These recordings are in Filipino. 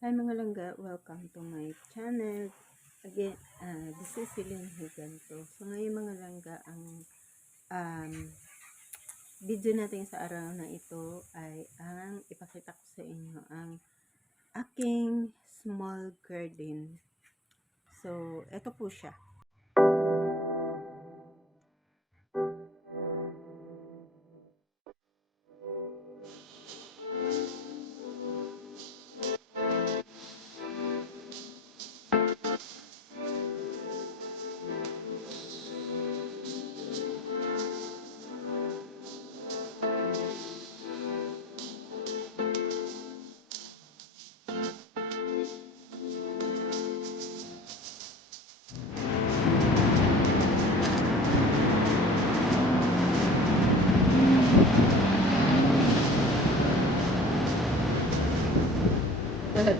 Hi mga langga, welcome to my channel. Again, this is Celine Higanto. So ngayon mga langga, ang video natin sa araw na ito ay ang ipakita ko sa inyo ang aking small garden. So ito po siya.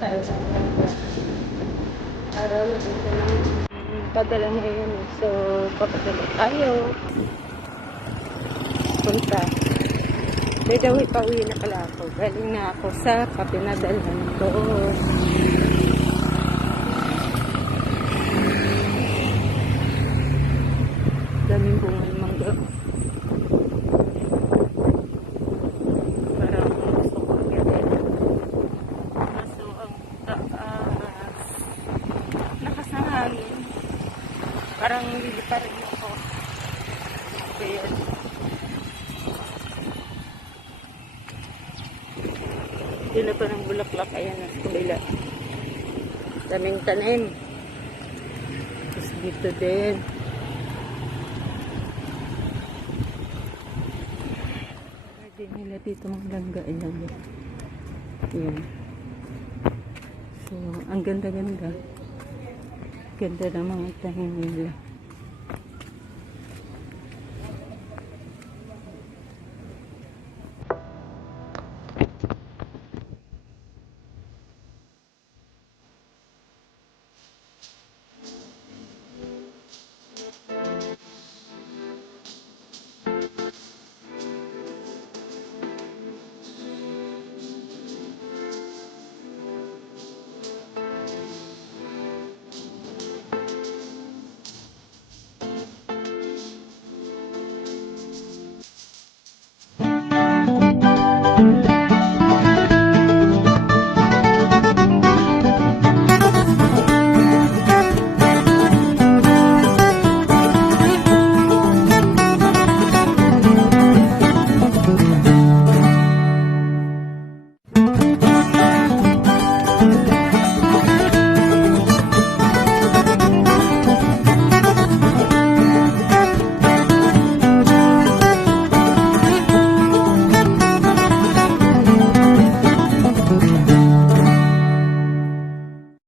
Tayo sa araw na dito lang padala ngayon. So papadala tayo punta by the way, pauwi na pala ako, galing na ako sa kapinadalhan ko. Daming bunga ng mangga. Parang gusto ko agad. Kaso ang taas, lakas ng hangin, parang lilipad rin ako. So yan, dila pa ng bulaklak. Ayan na sa kabila, daming tanim. Tapos dito din garden nila dito mga langga. Ayan. So ang ganda ng mga tanim nila.